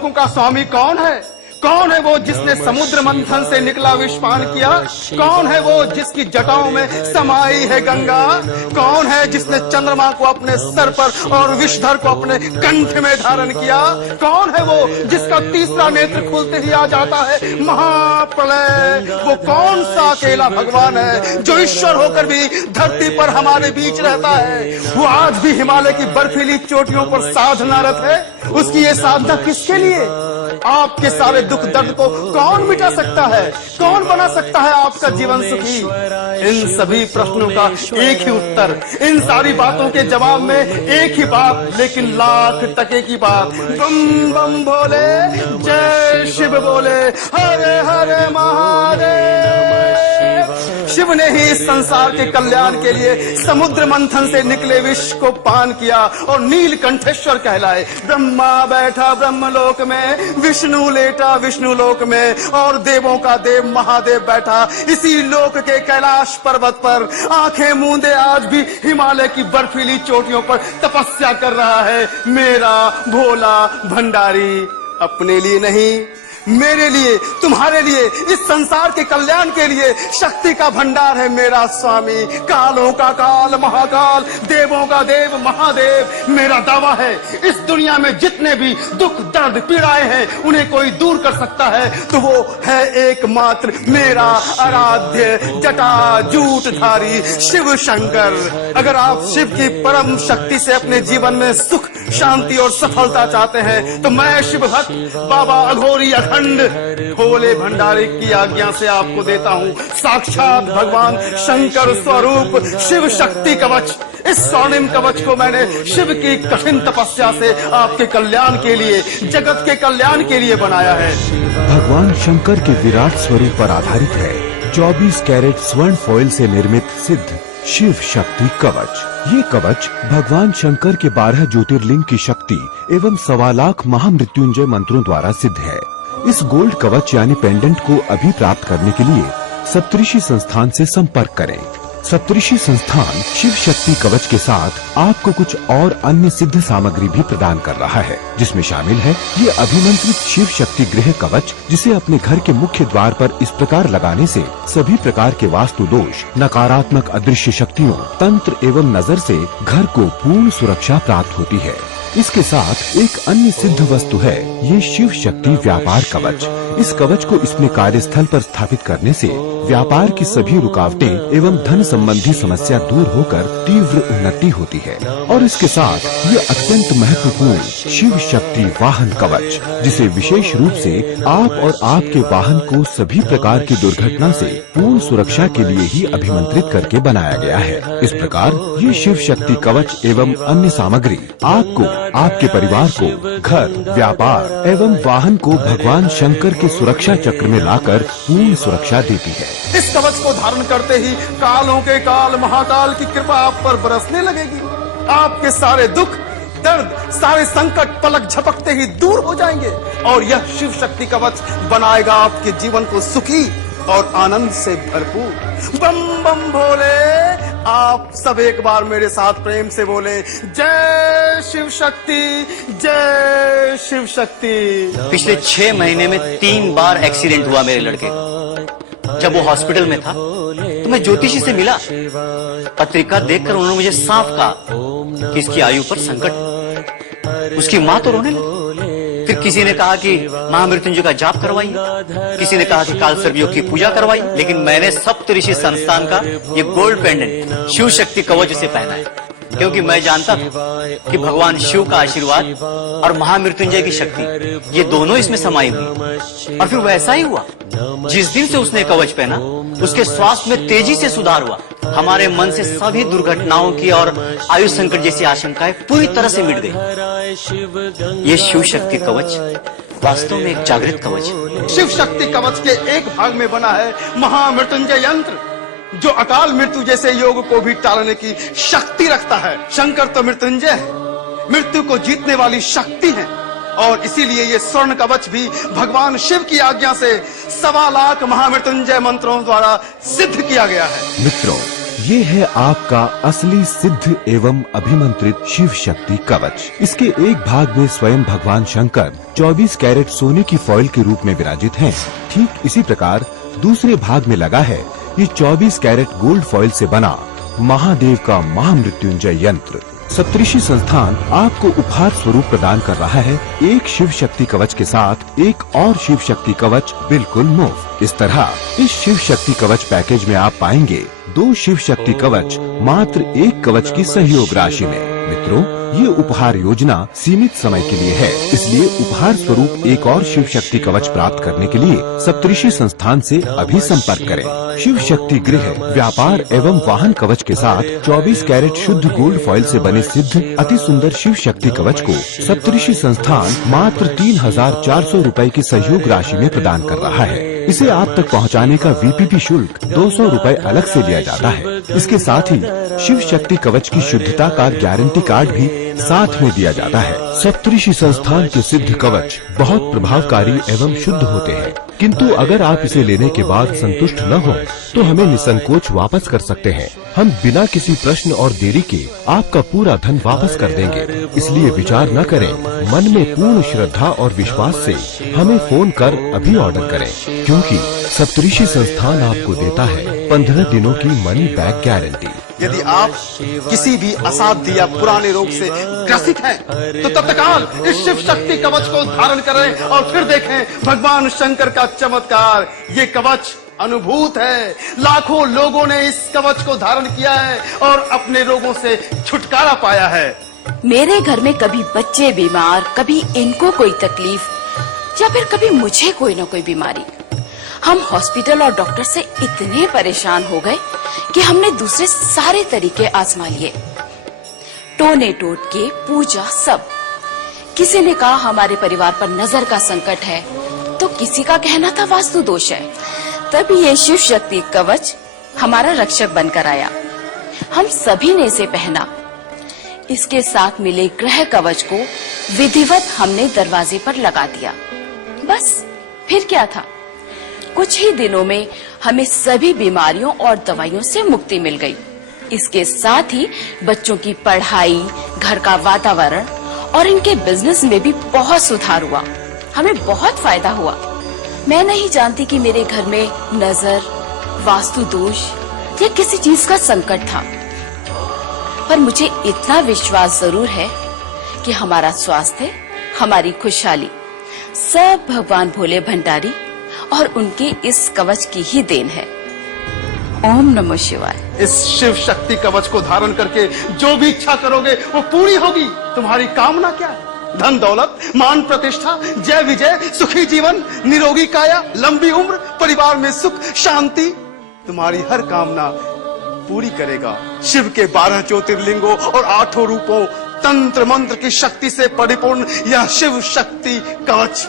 लोगों का स्वामी कौन है? कौन है वो जिसने समुद्र मंथन से निकला विष पान किया? कौन है वो जिसकी जटाओं में समाई है गंगा? कौन है जिसने चंद्रमा को अपने सर पर और विषधर को अपने कंठ में धारण किया? कौन है वो जिसका तीसरा नेत्र खुलते ही आ जाता है महाप्रलय? वो कौन सा अकेला भगवान है जो ईश्वर होकर भी धरती पर हमारे बीच रहता है? वो आज भी हिमालय की बर्फीली चोटियों पर साधनारत है। उसकी ये साधना किसके लिए? आपके सारे दुख दर्द को कौन मिटा सकता है? कौन बना सकता है आपका जीवन सुखी? इन सभी प्रश्नों का एक ही उत्तर, इन सारी बातों के जवाब में एक ही बात, लेकिन लाख टके की बात। बम बम भोले, जय शिव बोले, हरे हरे महादेव। शिव ने ही इस संसार के कल्याण के लिए समुद्र मंथन से निकले विष को पान किया और नीलकंठेश्वर कहलाए। ब्रह्मा बैठा ब्रह्मलोक में, विष्णु लेटा विष्णु लोक में, और देवों का देव महादेव बैठा इसी लोक के कैलाश पर्वत पर। आंखें मूंदे आज भी हिमालय की बर्फीली चोटियों पर तपस्या कर रहा है मेरा भोला भंडारी। अपने लिए नहीं, मेरे लिए, तुम्हारे लिए, इस संसार के कल्याण के लिए शक्ति का भंडार है मेरा स्वामी। कालों का काल महाकाल, देवों का देव महादेव। मेरा दावा है इस दुनिया में जितने भी दुख दर्द पीड़ाएं हैं उन्हें कोई दूर कर सकता है तो वो है एकमात्र मेरा आराध्य जटाजूटधारी शिव शंकर। अगर आप शिव की परम शक्ति से अपने जीवन में सुख, शांति और सफलता चाहते हैं तो मैं शिव भक्त बाबा अघोरी अखंड भोले भंडारी की आज्ञा से आपको देता हूँ साक्षात भगवान शंकर स्वरूप शिव शक्ति कवच। इस स्वर्णिम कवच को मैंने शिव की कठिन तपस्या से आपके कल्याण के लिए, जगत के कल्याण के लिए बनाया है। भगवान शंकर के विराट स्वरूप पर आधारित है 24 कैरेट स्वर्ण फॉइल से निर्मित सिद्ध शिव शक्ति कवच। ये कवच भगवान शंकर के 12 ज्योतिर्लिंग की शक्ति एवं 1.25 लाख महामृत्युंजय मंत्रों द्वारा सिद्ध है। इस गोल्ड कवच यानी पेंडेंट को अभी प्राप्त करने के लिए सप्तऋषि संस्थान से संपर्क करें। सप्तऋषि संस्थान शिव शक्ति कवच के साथ आपको कुछ और अन्य सिद्ध सामग्री भी प्रदान कर रहा है, जिसमें शामिल है ये अभिमंत्रित शिव शक्ति गृह कवच, जिसे अपने घर के मुख्य द्वार पर इस प्रकार लगाने से सभी प्रकार के वास्तु दोष, नकारात्मक अदृश्य शक्तियों, तंत्र एवं नजर से घर को पूर्ण सुरक्षा प्राप्त होती है। इसके साथ एक अन्य सिद्ध वस्तु है ये शिव शक्ति व्यापार कवच। इस कवच को इसमें कार्यस्थल पर स्थापित करने से व्यापार की सभी रुकावटें एवं धन संबंधी समस्या दूर होकर तीव्र उन्नति होती है। और इसके साथ ये अत्यंत महत्वपूर्ण शिव शक्ति वाहन कवच, जिसे विशेष रूप से आप और आपके वाहन को सभी प्रकार की दुर्घटना से पूर्ण सुरक्षा के लिए ही अभिमंत्रित करके बनाया गया है। इस प्रकार ये शिव शक्ति कवच एवं अन्य सामग्री आपको, आपके परिवार को, घर, व्यापार एवं वाहन को भगवान शंकर के सुरक्षा चक्र में लाकर पूर्ण सुरक्षा देती है। इस कवच को धारण करते ही कालों के काल महाकाल की कृपा आप पर बरसने लगेगी। आपके सारे दुख दर्द, सारे संकट पलक झपकते ही दूर हो जाएंगे और यह शिव शक्ति कवच बनाएगा आपके जीवन को सुखी और आनंद से भरपूर। बम बम भोले। आप सब एक बार मेरे साथ प्रेम से बोले, जय शिव शक्ति, जय शिव शक्ति। पिछले 6 महीने में 3 बार एक्सीडेंट हुआ मेरे लड़के का। जब वो हॉस्पिटल में था तो मैं ज्योतिषी से मिला। पत्रिका देखकर उन्होंने मुझे साफ कहा कि इसकी आयु पर संकट। उसकी माँ तो रोने लगी। फिर किसी ने कहा कि महामृत्युंजय का जाप करवाइए, किसी ने कहा कि काल सर्पयोग की पूजा करवाइए, लेकिन मैंने सप्तऋषि संस्थान का ये गोल्ड पेंडेंट शिव शक्ति कवच से पहना है, क्योंकि मैं जानता था कि भगवान शिव का आशीर्वाद और महामृत्युंजय की शक्ति ये दोनों इसमें समाई हुई। और फिर वैसा ही हुआ। जिस दिन से उसने कवच पहना उसके स्वास्थ्य में तेजी से सुधार हुआ। हमारे मन से सभी दुर्घटनाओं की और आयु संकट जैसी आशंकाएं पूरी तरह से मिट गई। ये शिव शक्ति कवच वास्तव में एक जागृत कवच है। शिव शक्ति कवच के एक भाग में बना है महामृत्युंजय यंत्र, जो अकाल मृत्यु जैसे योग को भी टालने की शक्ति रखता है। शंकर तो मृत्युंजय है, मृत्यु को जीतने वाली शक्ति है, और इसीलिए ये स्वर्ण कवच भी भगवान शिव की आज्ञा से 1.25 लाख महामृत्युंजय मंत्रों द्वारा सिद्ध किया गया है। मित्रों, ये है आपका असली सिद्ध एवं अभिमंत्रित शिव शक्ति कवच। इसके एक भाग में स्वयं भगवान शंकर 24 कैरेट सोने की फॉइल के रूप में विराजित हैं। ठीक इसी प्रकार दूसरे भाग में लगा है ये 24 कैरेट गोल्ड फॉइल से बना महादेव का महामृत्युंजय यंत्र। सप्तऋषि संस्थान आपको उपहार स्वरूप प्रदान कर रहा है एक शिव शक्ति कवच के साथ एक और शिव शक्ति कवच बिल्कुल मुफ्त। इस तरह इस शिव शक्ति कवच पैकेज में आप पाएंगे 2 शिव शक्ति कवच मात्र 1 कवच की सहयोग राशि में। मित्रों, ये उपहार योजना सीमित समय के लिए है, इसलिए उपहार स्वरूप एक और शिव शक्ति कवच प्राप्त करने के लिए सप्तऋषि संस्थान से अभी संपर्क करें। शिव शक्ति गृह व्यापार एवं वाहन कवच के साथ 24 कैरेट शुद्ध गोल्ड फॉइल से बने सिद्ध अति सुंदर शिव शक्ति कवच को सप्तऋषि संस्थान मात्र 3,400 रुपए की सहयोग राशि में प्रदान कर रहा है। इसे आप तक पहुंचाने का VPP शुल्क 200 रुपए अलग से लिया जाता है। इसके साथ ही शिव शक्ति कवच की शुद्धता का गारंटी कार्ड भी साथ में दिया जाता है। सप्तऋषि संस्थान के सिद्ध कवच बहुत प्रभावकारी एवं शुद्ध होते हैं, किंतु अगर आप इसे लेने के बाद संतुष्ट न हो तो हमें निसंकोच वापस कर सकते हैं। हम बिना किसी प्रश्न और देरी के आपका पूरा धन वापस कर देंगे, इसलिए विचार न करें। मन में पूर्ण श्रद्धा और विश्वास से हमें फोन कर अभी ऑर्डर करें, क्योंकि सप्तऋषि संस्थान आपको देता है 15 दिनों की मनी बैक गारंटी। यदि आप किसी भी असाध्य या पुराने रोग से ग्रसित हैं, तो तत्काल इस शिव शक्ति कवच को धारण करें और फिर देखें भगवान शंकर का चमत्कार। ये कवच अनुभूत है। लाखों लोगों ने इस कवच को धारण किया है और अपने रोगों से छुटकारा पाया है। मेरे घर में कभी बच्चे बीमार, कभी इनको कोई तकलीफ या फिर कभी मुझे कोई न कोई बीमारी। हम हॉस्पिटल और डॉक्टर से इतने परेशान हो गए कि हमने दूसरे सारे तरीके आजमा लिए, टोने टोटके, पूजा, सब। किसी ने कहा हमारे परिवार पर नजर का संकट है, तो किसी का कहना था वास्तु दोष है। तभी ये शिव शक्ति कवच हमारा रक्षक बनकर आया। हम सभी ने इसे पहना। इसके साथ मिले ग्रह कवच को विधिवत हमने दरवाजे पर लगा दिया। बस फिर क्या था, कुछ ही दिनों में हमें सभी बीमारियों और दवाइयों से मुक्ति मिल गई। इसके साथ ही बच्चों की पढ़ाई, घर का वातावरण और इनके बिजनेस में भी बहुत सुधार हुआ। हमें बहुत फायदा हुआ। मैं नहीं जानती कि मेरे घर में नजर, वास्तु दोष या किसी चीज का संकट था, पर मुझे इतना विश्वास जरूर है कि हमारा स्वास्थ्य, हमारी खुशहाली सब भगवान भोले भंडारी और उनके इस कवच की ही देन है। ओम नमः शिवाय। इस शिव शक्ति कवच को धारण करके जो भी इच्छा करोगे वो पूरी होगी। तुम्हारी कामना क्या है? धन दौलत, मान प्रतिष्ठा, जय विजय, सुखी जीवन, निरोगी काया, लंबी उम्र, परिवार में सुख शांति। तुम्हारी हर कामना पूरी करेगा। शिव के 12 ज्योतिर्लिंगों और 8 रूपों, तंत्र मंत्र की शक्ति से परिपूर्ण यह शिव शक्ति कवच,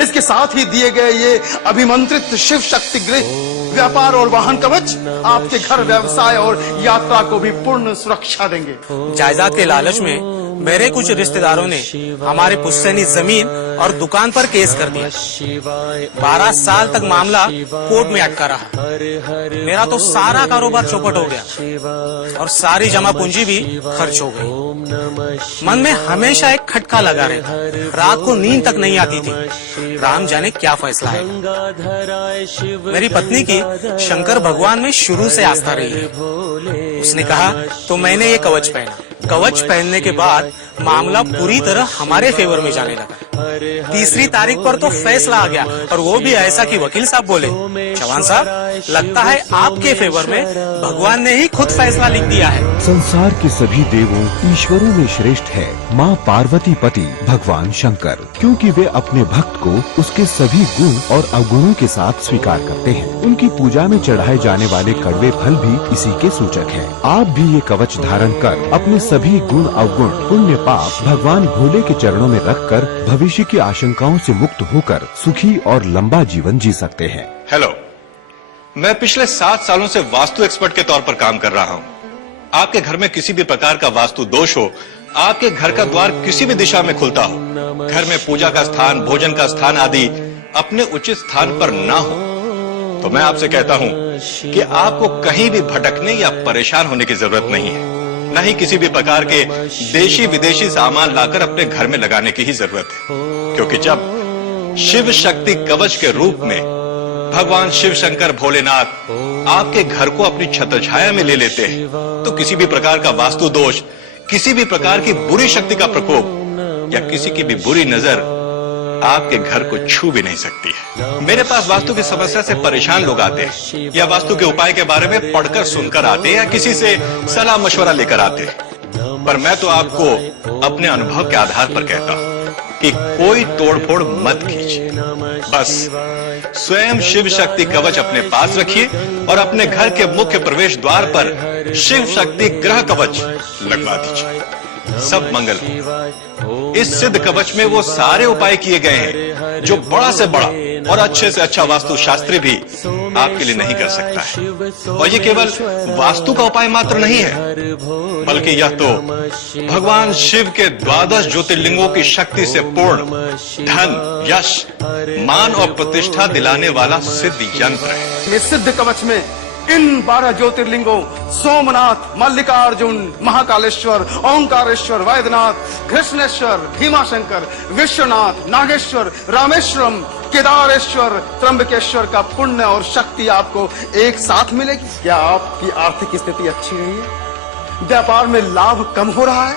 इसके साथ ही दिए गए ये अभिमंत्रित शिव शक्ति गृह व्यापार और वाहन कवच आपके घर, व्यवसाय और यात्रा को भी पूर्ण सुरक्षा देंगे। जायदाद के लालच में मेरे कुछ रिश्तेदारों ने हमारे पुश्तैनी जमीन और दुकान पर केस कर दिया। 12 साल तक मामला कोर्ट में अटका रहा। मेरा तो सारा कारोबार चौपट हो गया और सारी जमा पूंजी भी खर्च हो गई। मन में हमेशा एक खटका लगा रहता, रात को नींद तक नहीं आती थी। राम जाने क्या फैसला है। मेरी पत्नी की शंकर भगवान में शुरू से आस्था रही है। उसने कहा तो मैंने ये कवच पहना। कवच पहनने के बाद मामला पूरी तरह हमारे फेवर में जाने लगा। 3 तारीख पर तो फैसला आ गया, और वो भी ऐसा कि वकील साहब बोले, चौहान साहब, लगता है आपके फेवर में भगवान ने ही खुद फैसला लिख दिया है। संसार के सभी देवों ईश्वरों में श्रेष्ठ है माँ पार्वती पति भगवान शंकर, क्योंकि वे अपने भक्त को उसके सभी गुण और अवगुणों के साथ स्वीकार करते हैं। उनकी पूजा में चढ़ाए जाने वाले कड़वे फल भी इसी के सूचक है। आप भी ये कवच धारण कर अपने सभी गुण अवगुण, पुण्य पाप भगवान भोले के चरणों में रखकर भविष्य की आशंकाओं से मुक्त होकर सुखी और लंबा जीवन जी सकते हैं। हेलो, मैं पिछले 7 सालों से वास्तु एक्सपर्ट के तौर पर काम कर रहा हूं। आपके घर में किसी भी प्रकार का वास्तु दोष हो, आपके घर का द्वार किसी भी दिशा में खुलता हो, घर में पूजा का स्थान, भोजन का स्थान आदि अपने उचित स्थान पर ना हो, तो मैं आपसे कहता हूं कि आपको कहीं भी भटकने या परेशान होने की जरूरत नहीं है, न ही किसी भी प्रकार के देशी विदेशी सामान लाकर अपने घर में लगाने की ही जरूरत है। क्योंकि जब शिव शक्ति कवच के रूप में भगवान शिव शंकर भोलेनाथ आपके घर को अपनी छत्रछाया में ले लेते हैं, तो किसी भी प्रकार का वास्तु दोष, किसी भी प्रकार की बुरी शक्ति का प्रकोप या किसी की भी बुरी नजर आपके घर को छू भी नहीं सकती है। मेरे पास वास्तु की समस्या से परेशान लोग आते हैं या वास्तु के उपाय के बारे में पढ़कर सुनकर आते हैं या किसी से सलाह मशवरा लेकर आते हैं, पर मैं तो आपको अपने अनुभव के आधार पर कहता हूं कि कोई तोड़फोड़ मत कीजिए। बस स्वयं शिव शक्ति कवच अपने पास रखिए और अपने घर के मुख्य प्रवेश द्वार पर शिव शक्ति ग्रह कवच लगवा दीजिए, सब मंगल हो। इस सिद्ध कवच में वो सारे उपाय किए गए हैं जो बड़ा से बड़ा और अच्छे से अच्छा वास्तु शास्त्री भी आपके लिए नहीं कर सकता है। और ये केवल वास्तु का उपाय मात्र नहीं है, बल्कि यह तो भगवान शिव के 12 ज्योतिर्लिंगों की शक्ति से पूर्ण धन, यश, मान और प्रतिष्ठा दिलाने वाला सिद्ध यंत्र है। इस सिद्ध कवच में इन 12 ज्योतिर्लिंगों सोमनाथ, मल्लिकार्जुन, महाकालेश्वर, ओंकारेश्वर, वैद्यनाथ, कृष्णेश्वर, भीमाशंकर, विश्वनाथ, नागेश्वर, रामेश्वरम, केदारेश्वर, त्र्यंबकेश्वर का पुण्य और शक्ति आपको एक साथ मिलेगी। क्या आपकी आर्थिक स्थिति अच्छी नहीं है? व्यापार में लाभ कम हो रहा है?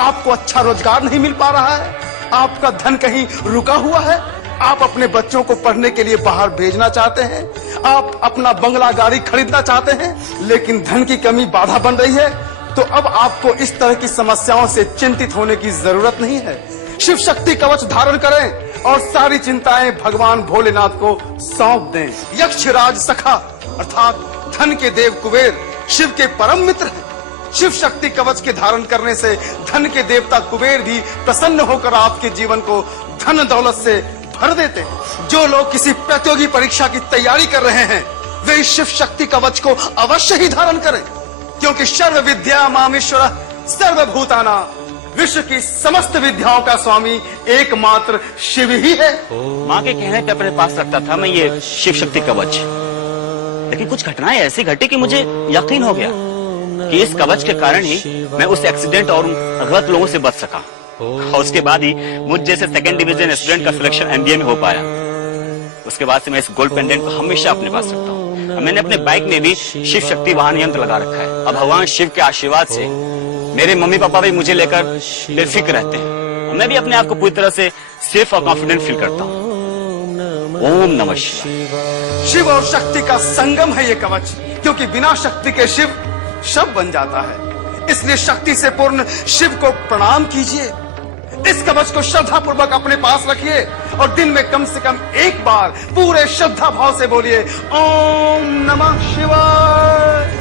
आपको अच्छा रोजगार नहीं मिल पा रहा है? आपका धन कहीं रुका हुआ है? आप अपने बच्चों को पढ़ने के लिए बाहर भेजना चाहते हैं? आप अपना बंगला गाड़ी खरीदना चाहते हैं, लेकिन धन की कमी बाधा बन रही है? तो अब आपको इस तरह की समस्याओं से चिंतित होने की जरूरत नहीं है। शिव शक्ति कवच धारण करें और सारी चिंताएं भगवान भोलेनाथ को सौंप दें। यक्षराज सखा अर्थात धन के देव कुबेर शिव के परम मित्र हैं। शिव शक्ति कवच के धारण करने से धन के देवता कुबेर भी प्रसन्न होकर आपके जीवन को धन दौलत से भर देते हैं। जो लोग किसी प्रतियोगी परीक्षा की तैयारी कर रहे हैं, वे इस शिव शक्ति कवच को अवश्य ही धारण करें, क्योंकि सर्व विद्या मामेश्वर सर्वभूताना, विश्व की समस्त विद्याओं का स्वामी एकमात्र शिव ही है। माँ के कहने पे अपने पास रखता था मैं ये शिव शक्ति कवच, लेकिन कुछ घटनाएं ऐसी घटी कि मुझे यकीन हो गया कि इस कवच के कारण ही मैं उस एक्सीडेंट और गलत लोगों से बच सका, और उसके बाद ही मुझ जैसे सेकंड डिवीजन स्टूडेंट का सिलेक्शन एमबीए में हो पाया। उसके बाद से मैं इस गोल्ड पेंडेंट को हमेशा अपने पास रखता हूँ। मैंने अपने बाइक में भी शिव शक्ति वाहन यंत्र लगा रखा है। अब भगवान शिव के आशीर्वाद से मेरे मम्मी पापा भी मुझे लेकर बेफिक्र रहते हैं। मैं भी अपने आप को पूरी तरह से सेफ और कॉन्फिडेंट फील करता हूँ। ओम नमः शिवाय। शिव और शक्ति का संगम है ये कवच, क्योंकि बिना शक्ति के शिव शव बन जाता है। इसलिए शक्ति से पूर्ण शिव को प्रणाम कीजिए। इस कवच को श्रद्धा पूर्वक अपने पास रखिए और दिन में कम से कम एक बार पूरे श्रद्धा भाव से बोलिए ओम नमः शिवाय।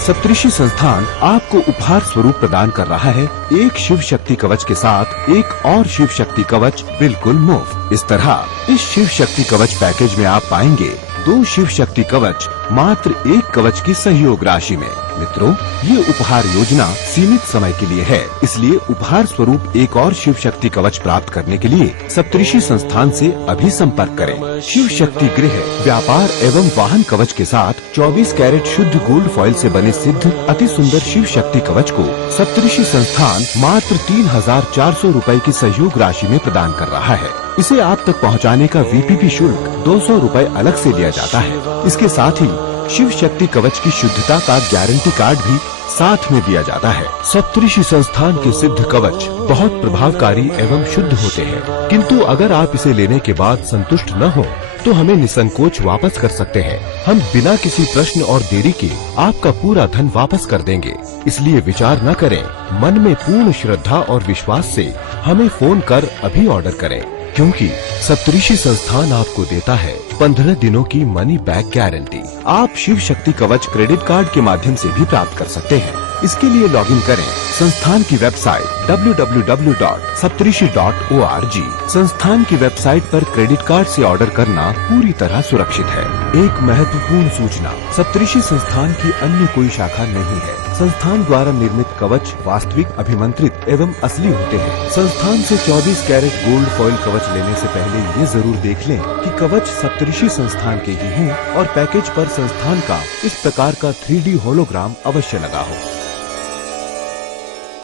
सप्तऋषि संस्थान आपको उपहार स्वरूप प्रदान कर रहा है एक शिव शक्ति कवच के साथ एक और शिव शक्ति कवच बिल्कुल मुफ्त। इस तरह इस शिव शक्ति कवच पैकेज में आप पाएंगे 2 शिव शक्ति कवच मात्र 1 कवच की सहयोग राशि में। मित्रों, ये उपहार योजना सीमित समय के लिए है, इसलिए उपहार स्वरूप एक और शिव शक्ति कवच प्राप्त करने के लिए सप्तऋषि संस्थान से अभी संपर्क करें। शिव शक्ति गृह व्यापार एवं वाहन कवच के साथ 24 कैरेट शुद्ध गोल्ड फॉइल से बने सिद्ध अति सुंदर शिव शक्ति कवच को सप्तऋषि संस्थान मात्र 3400 रूपए की सहयोग राशि में प्रदान कर रहा है। इसे आप तक पहुंचाने का वीपीपी शुल्क 200 रूपए अलग से लिया जाता है। इसके साथ ही शिव शक्ति कवच की शुद्धता का गारंटी कार्ड भी साथ में दिया जाता है। सप्तऋषि संस्थान के सिद्ध कवच बहुत प्रभावकारी एवं शुद्ध होते हैं, किंतु अगर आप इसे लेने के बाद संतुष्ट न हो तो हमें निसंकोच वापस कर सकते हैं। हम बिना किसी प्रश्न और देरी के आपका पूरा धन वापस कर देंगे। इसलिए विचार न करें, मन में पूर्ण श्रद्धा और विश्वास से हमें फोन कर अभी ऑर्डर करें, क्योंकि सप्तऋषि संस्थान आपको देता है 15 दिनों की मनी बैक गारंटी। आप शिव शक्ति कवच क्रेडिट कार्ड के माध्यम से भी प्राप्त कर सकते हैं। इसके लिए लॉगिन करें संस्थान की वेबसाइट www.saptarishi.org। संस्थान की वेबसाइट पर क्रेडिट कार्ड से ऑर्डर करना पूरी तरह सुरक्षित है। एक महत्वपूर्ण सूचना, सप्तऋषि संस्थान की अन्य कोई शाखा नहीं है। संस्थान द्वारा निर्मित कवच वास्तविक, अभिमंत्रित एवं असली होते हैं। संस्थान से 24 कैरेट गोल्ड फॉइल कवच लेने से पहले ये जरूर देख लें कि कवच सप्तऋषि संस्थान के ही हों और पैकेज पर संस्थान का इस प्रकार का 3D होलोग्राम अवश्य लगा हो।